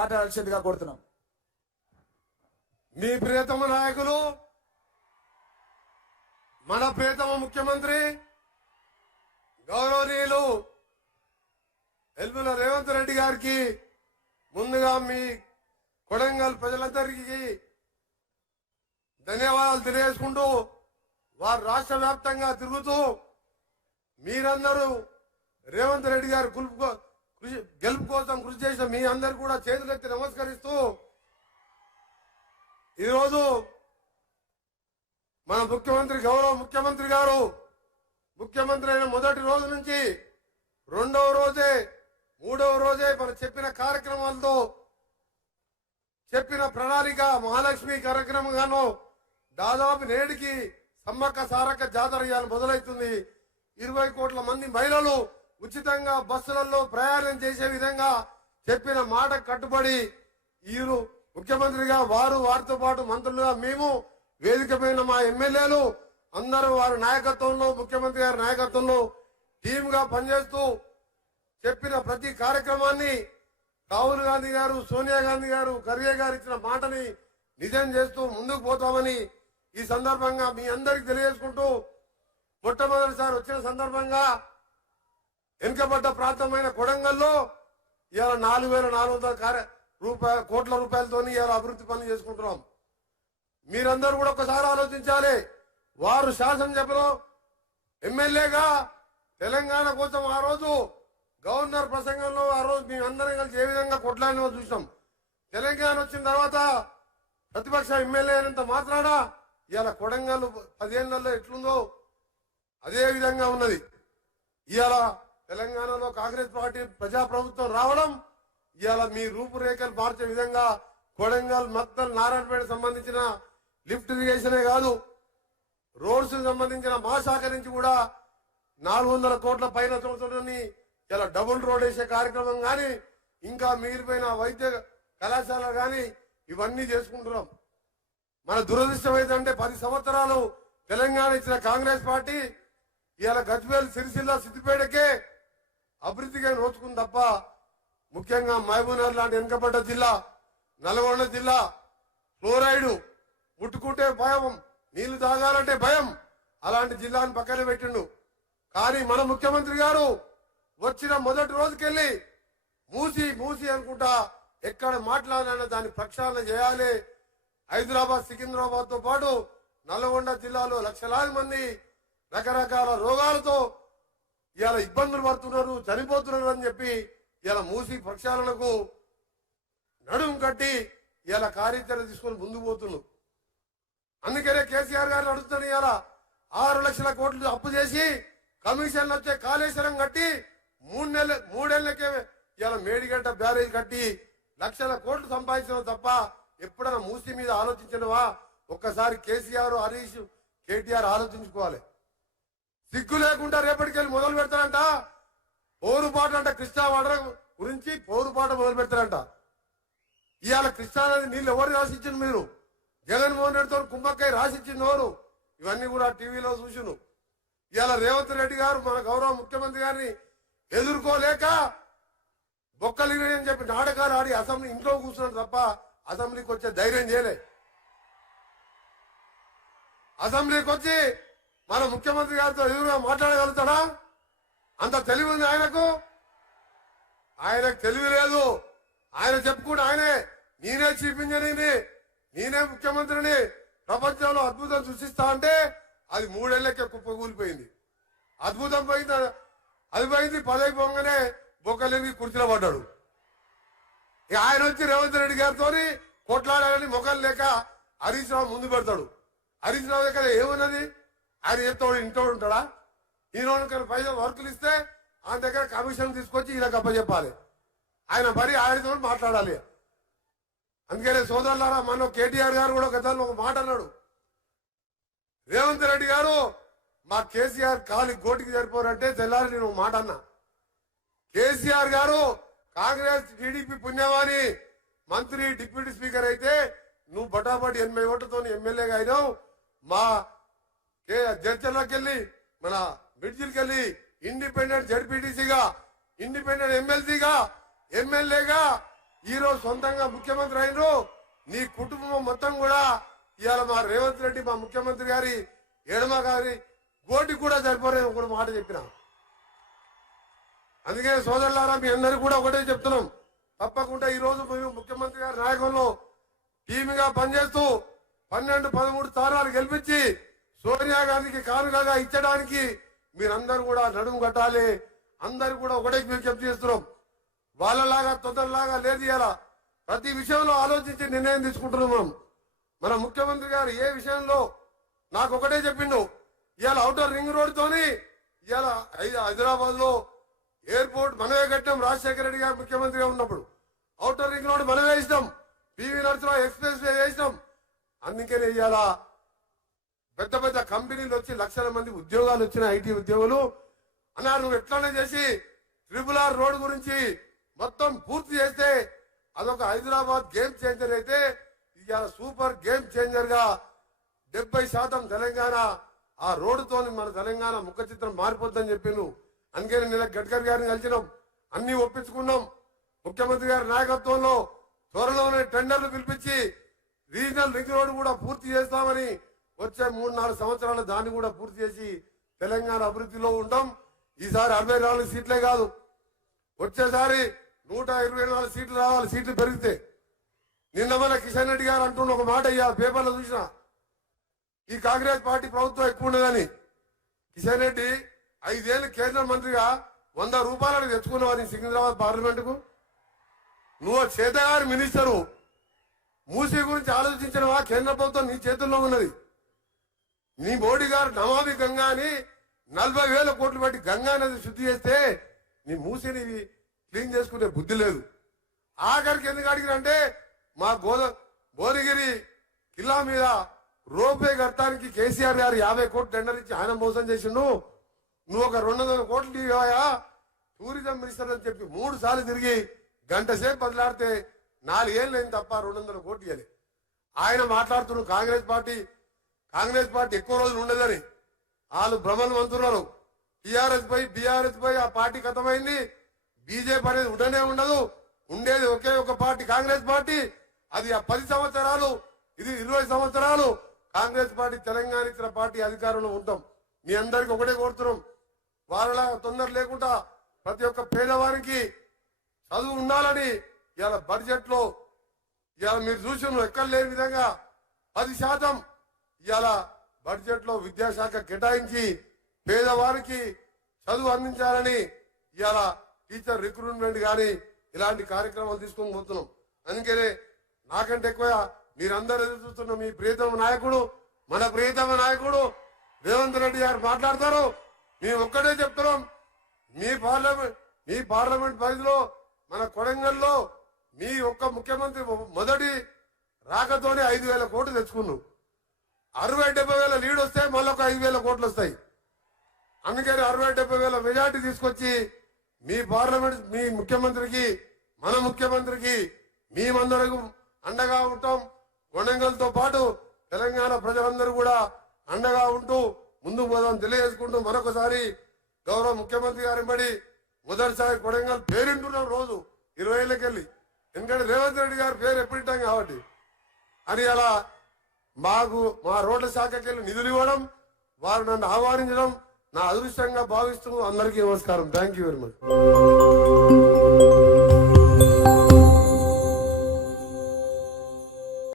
మాట్లాడాల్సిందిగా కోరుతున్నాం. మీ ప్రియతమ నాయకులు మన ప్రియతమ ముఖ్యమంత్రి గౌరవనీయులు ఎల్లుల రేవంత్ రెడ్డి గారికి ముందుగా మీ కొడంగల్ ప్రజలందరికీ ధన్యవాదాలు తెలియజేసుకుంటూ వారు రాష్ట్ర వ్యాప్తంగా తిరుగుతూ మీరందరూ రేవంత్ రెడ్డి గారు గెలుపు కోసం కృషి చేసిన మీ అందరు కూడా చేతులెత్తి నమస్కరిస్తూ ఈరోజు మన ముఖ్యమంత్రి గౌరవ ముఖ్యమంత్రి గారు ముఖ్యమంత్రి అయిన మొదటి రోజు నుంచి రెండవ రోజే మూడవ రోజే మన చెప్పిన కార్యక్రమాలతో చెప్పిన ప్రణాళిక మహాలక్ష్మి కార్యక్రమంగాను దాదాపు నేటికి సమ్మక్క సారక్క జాతర మొదలవుతుంది. 20 కోట్ల మంది మహిళలు ఉచితంగా బస్సులలో ప్రయాణం చేసే విధంగా చెప్పిన మాట కట్టుబడి ఈరు ముఖ్యమంత్రిగా వారితో పాటు మంత్రులుగా మేము వేదిక పైన మా ఎమ్మెల్యేలు అందరూ వారి నాయకత్వంలో ముఖ్యమంత్రి గారి నాయకత్వంలో టీమ్ గా పనిచేస్తూ చెప్పిన ప్రతి కార్యక్రమాన్ని రాహుల్ గాంధీ గారు సోనియా గాంధీ గారు ఖర్గే గారు ఇచ్చిన మాటని నిజం చేస్తూ ముందుకు పోతామని ఈ సందర్భంగా మీ అందరికి తెలియజేసుకుంటూ మొట్టమొదటిసారి వచ్చిన సందర్భంగా వెనుకబడ్డ ప్రాంతమైన కొడంగల్లో ఇవాళ 4,400 కోట్ల రూపాయలతో ఇవాళ అభివృద్ధి పనులు చేసుకుంటున్నాం. మీరందరూ కూడా ఒకసారి ఆలోచించాలి. వారు శాసనసభలో ఎమ్మెల్యేగా తెలంగాణ కోసం ఆ రోజు గవర్నర్ ప్రసంగంలో ఆ రోజు మేమందరం కలిసి ఏ విధంగా కొట్లాడినో చూసాం. తెలంగాణ వచ్చిన తర్వాత ప్రతిపక్ష ఎమ్మెల్యే అయినంత మాత్రాన ఇవాళ కొడంగల్ 10 ఏళ్లలో ఎట్లుందో అదే విధంగా ఉన్నది. ఇవాళ తెలంగాణలో కాంగ్రెస్ పార్టీ ప్రజాప్రభుత్వం రావడం ఇవాళ మీ రూపురేఖలు మార్చే విధంగా కొడంగల్ మక్తల్ నారాయణపేట సంబంధించిన లిఫ్ట్ ఇరిగేషనే కాదు రోడ్స్ సంబంధించిన మా శాఖ నుంచి కూడా 400 కోట్ల పైన చోటుని ఇలా డబుల్ రోడ్ వేసే కార్యక్రమం కానీ ఇంకా మిగిలిపోయిన వైద్య కళాశాల కానీ ఇవన్నీ చేసుకుంటున్నాం. మన దురదృష్టం ఏంటంటే 10 సంవత్సరాలు తెలంగాణ ఇచ్చిన కాంగ్రెస్ పార్టీ ఇవాళ గజ్వేల్ సిరిసిల్ల సిద్దిపేటకే అభివృద్ధిగా నోచుకుంది తప్ప ముఖ్యంగా మహబూబ్నగర్ లాంటి వెనుకబడ్డ జిల్లా నల్గొండ జిల్లా ఫ్లోరైడ్ ముట్టుకుంటే భయం నీళ్లు తాగాలంటే భయం అలాంటి జిల్లాను పక్కన పెట్టిండు. కానీ మన ముఖ్యమంత్రి గారు వచ్చిన మొదటి రోజుకెళ్ళి మూసి అనుకుంటా ఎక్కడ మాట్లాడాలన్నా దాన్ని ప్రక్షాళన చేయాలి. హైదరాబాద్ సికింద్రాబాద్ తో పాటు నల్గొండ జిల్లాలో లక్షలాది మంది రకరకాల రోగాలతో ఇవాళ ఇబ్బందులు పడుతున్నారు చనిపోతున్నారు అని చెప్పి ఇలా మూసి ప్రక్షాళనకు నడుము కట్టి ఇలా కార్యాచరణ తీసుకొని ముందుకు పోతున్నారు. అందుకనే కేసీఆర్ గారిని అడుగుతాను ఇలా 6 లక్షల కోట్లు అప్పు చేసి కమిషన్లు వచ్చే కాళేశ్వరం కట్టి 3 ఏళ్లకే ఇలా మేడిగడ్డ బ్యారేజ్ కట్టి లక్షల కోట్లు సంపాదించడం తప్ప ఎప్పుడైనా మూసి మీద ఆలోచించినవా? ఒక్కసారి కేసీఆర్ హరీష్ కేటీఆర్ ఆలోచించుకోవాలి. సిగ్గు లేకుండా రేపటికెళ్ళి మొదలు పెడతారంట పోరుపాటు అంట. కృష్ణా వాటర్ గురించి పోరుపాటు మొదలు పెడతారంట. ఇవాళ కృష్ణా నది నీళ్ళు ఎవరు రాసిచ్చింది? మీరు జగన్మోహన్ రెడ్డితో కుంభక్కయ్య రాసిచ్చింది ఎవరు? ఇవన్నీ కూడా టీవీలో చూసిను. ఇవాళ రేవంత్ రెడ్డి గారు మన గౌరవ ముఖ్యమంత్రి గారిని ఎదుర్కోలేక బొక్కలు అని చెప్పి నాటకాలు ఆడి అసెంబ్లీ ఇంట్లో కూర్చున్నాడు తప్ప అసెంబ్లీకి వచ్చే ధైర్యం చేయలే. అసెంబ్లీకి వచ్చి మన ముఖ్యమంత్రి గారితో ఎదురుగా మాట్లాడగలుగుతాడా? అంత తెలివి ఉంది ఆయనకు? ఆయనకు తెలివి లేదు. ఆయన చెప్పుకుంటే ఆయనే నేనే చీఫ్ ఇంజనీర్ని, నేనే ముఖ్యమంత్రిని, ప్రపంచంలో అద్భుతం సృష్టిస్తా అంటే అది 3 ఏళ్లకే కుప్పకూలిపోయింది. అద్భుతం పోయింది, అది పోయింది. పదవి పోగానే బొక్కలేని కుర్చీలో పడ్డాడు. ఆయన వచ్చి రేవంత్ రెడ్డి గారితో కొట్లాడాలని మొక్కలు లేక హరీష్ రావు ముందు పెడతాడు. హరీష్ రావు దగ్గర ఏమున్నది? ఆయన చెప్తాడు ఇంట్లో ఉంటాడా? ఈయన పైసలు వర్కులు ఇస్తే ఆయన దగ్గర కమిషన్ తీసుకొచ్చి ఈయన అప్పచెప్పాలి. ఆయన మరి ఆయనతో మాట్లాడాలి. అందుకనే సోదరులారా, మన కేటీఆర్ గారు కూడా గతంలో ఒక మాట అన్నాడు. రేవంత్ రెడ్డి గారు మా కేసీఆర్ కాలి గోటికి సరిపోరంటే తెల్లారి నేను మాట అన్నా. కేసీఆర్ గారు కాంగ్రెస్ టీడీపీ పుణ్యవాణి మంత్రి డిప్యూటీ స్పీకర్ అయితే నువ్వు బటాబటి 80 ఓట్లతో ఎమ్మెల్యేగా అయినావు. మా జడ్చర్లకి వెళ్ళి మన బిడ్జిల్కి వెళ్ళి ఇండిపెండెంట్ జడ్పీటీసీగా ఇండిపెండెంట్ ఎమ్మెల్సీగా ఎమ్మెల్యేగా ఈ రోజు సొంతంగా ముఖ్యమంత్రి అయినరు. నీ కుటుంబం మొత్తం కూడా ఇవాళ మా రేవంత్ రెడ్డి మా ముఖ్యమంత్రి గారి ఎడమ గారి గోటి కూడా సరిపోలేదు ఒక మాట చెప్పిన. అందుకే సోదరులారా మీ అందరికీ కూడా ఒకటే చెప్తున్నాం, తప్పకుండా ఈ రోజు మేము ముఖ్యమంత్రి గారి నాయకంలో టీమ్గా పనిచేస్తూ 12-13 స్థానాలు గెలిపించి సోనియా గాంధీకి కానుకగా ఇచ్చడానికి మీరందరూ కూడా నడుము కట్టాలి. అందరు కూడా ఒకటే విజ్ఞప్తి చేస్తున్నాం. వాళ్ళలాగా తొందరలాగా లేదు, ఇలా ప్రతి విషయంలో ఆలోచించి నిర్ణయం తీసుకుంటున్నాం. మన ముఖ్యమంత్రి గారు ఏ విషయంలో నాకు ఒకటే చెప్పిండు, ఇవాళ ఔటర్ రింగ్ రోడ్ తోని ఇవాళ హైదరాబాద్ లో ఎయిర్పోర్ట్ మనమే కట్టాం. రాజశేఖర రెడ్డి గారు ముఖ్యమంత్రిగా ఉన్నప్పుడు ఔటర్ రింగ్ రోడ్ మనమే వేసినాం, పివి నరసింహరావు ఎక్స్ప్రెస్ వే వేసినాం. అందుకనే ఇవాళ పెద్ద పెద్ద కంపెనీలు వచ్చి లక్షల మంది ఉద్యోగాలు వచ్చిన ఐటీ ఉద్యోగులు అన్నారు. నువ్వు ఎట్లనే చేసి RRR రోడ్ గురించి మొత్తం పూర్తి చేస్తే అదొక హైదరాబాద్ గేమ్ చేంజర్ అయితే ఇవాళ సూపర్ గేమ్ చేంజర్ గా 70% తెలంగాణ ఆ రోడ్డుతో మన తెలంగాణ ముఖ చిత్రం మారిపోద్దని చెప్పిండు. అందుకని నిన్న గడ్కరీ గారిని కలిసినాం, అన్ని ఒప్పించుకున్నాం. ముఖ్యమంత్రి గారి నాయకత్వంలో త్వరలోనే టెండర్లు పిలిపించి రీజనల్ రింగ్ రోడ్ కూడా పూర్తి చేస్తామని వచ్చే 3-4 సంవత్సరాలు దాన్ని కూడా పూర్తి చేసి తెలంగాణ అభివృద్ధిలో ఉంటాం. ఈసారి 64 సీట్లే కాదు, వచ్చేసారి 124 సీట్లు రావాలి. సీట్లు పెరిగితే నిన్న మన కిషన్ రెడ్డి గారు అంటున్న ఒక మాట ఇవాళ పేపర్లో చూసిన, ఈ కాంగ్రెస్ పార్టీ ప్రభుత్వం ఎక్కువ ఉండదని. కిషన్ రెడ్డి 5 ఏళ్ళు కేంద్ర మంత్రిగా 100 రూపాయలను తెచ్చుకున్నావు సికింద్రాబాద్ పార్లమెంటుకు. నువ్వు చేతగారి మినిస్టరు, మూసీ గురించి ఆలోచించినవా? కేంద్ర ప్రభుత్వం నీ చేతుల్లో ఉన్నది. నీ మోడీ గారు నమామి గంగా అని 40,000 కోట్లు పెట్టి గంగా నది శుద్ధి చేస్తే నీ మూసీని క్లీన్ చేసుకునే బుద్ధి లేదు. ఆఖరికి ఎందుకు అడిగినంటే మా భువనగిరి కిల్లా మీద రోపే కట్టడానికి కేసీఆర్ గారు 50 కోట్లు టెండర్ ఇచ్చి ఆయన మోసం చేసిండు. నువ్వు ఒక 200 కోట్లు ఇవ్వయా టూరిజం మినిస్టర్ అని చెప్పి 3 సార్లు తిరిగి గంట సేపు బదిలాడితే 4 ఏళ్ళు అయింది తప్ప 200 కోట్లు ఇవ్వలే. ఆయన మాట్లాడుతున్నాడు కాంగ్రెస్ పార్టీ ఎక్కువ రోజులు ఉండదని. వాళ్ళు భ్రమలు అంటున్నారు. బీఆర్ఎస్ పై ఆ పార్టీ ఖతమైంది. బీజేపీ అనేది ఉండనే ఉండదు, ఉండేది ఒకే ఒక పార్టీ కాంగ్రెస్ పార్టీ. అది ఆ 10 సంవత్సరాలు, ఇది 20 సంవత్సరాలు కాంగ్రెస్ పార్టీ తెలంగాణ ఇచ్చిన పార్టీ అధికారంలో ఉంటాం. మీ అందరికి ఒకటే కోరుతున్నాం, వాళ్ళ తొందర లేకుండా ప్రతి ఒక్క పేదవారికి చదువు ఉండాలని ఇవాళ బడ్జెట్ లో ఇవాళ మీరు చూసిన ఎక్కడ లేని విధంగా 10% ఇవాళ బడ్జెట్ లో విద్యాశాఖ కేటాయించి పేదవారికి చదువు అందించాలని ఇవాళ టీచర్ రిక్రూట్మెంట్ గాని ఇలాంటి కార్యక్రమాలు తీసుకొని పోతున్నాం. అందుకనే నాకంటే ఎక్కువ మీరందరూ ఎదురు చూస్తున్న మీ ప్రియతమ నాయకుడు, మన ప్రియతమ నాయకుడు రేవంత్ రెడ్డి గారు మాట్లాడతారు. మేము ఒక్కటే చెప్తున్నాం, మీ పార్లమెంట్ పరిధిలో మన కొడంగల్లో మీ ఒక్క ముఖ్యమంత్రి మొదటి రాకతోనే 5,000 కోట్లు తెచ్చుకున్నాం. 60-70 వేల లీడ్ వస్తే మళ్ళీ ఒక 5,000 కోట్లు వస్తాయి. అందుకని 60-70 వేల మెజార్టీ తీసుకొచ్చి మీ పార్లమెంట్ మీ ముఖ్యమంత్రికి మన ముఖ్యమంత్రికి మేమందరకు అండగా ఉంటాం. కొడంగల్తో పాటు తెలంగాణ ప్రజలందరూ కూడా అండగా ఉంటూ ముందుకు పోదాం తెలియజేసుకుంటూ మరొకసారి గౌరవ ముఖ్యమంత్రి గారి బడి మొదటిసారి కొడంగల్ పేరింటున్నాం రోజు 20 ఏళ్ళకెళ్ళి. ఎందుకంటే రేవంత్ రెడ్డి గారి పేరు ఎప్పుడింటాం కాబట్టి అని అలా మాకు మా రోడ్ల శాఖకి వెళ్ళి నిధులు ఇవ్వడం, వారు నన్ను ఆహ్వానించడం నా అదృష్టంగా భావిస్తూ అందరికీ నమస్కారం. Thank you very much.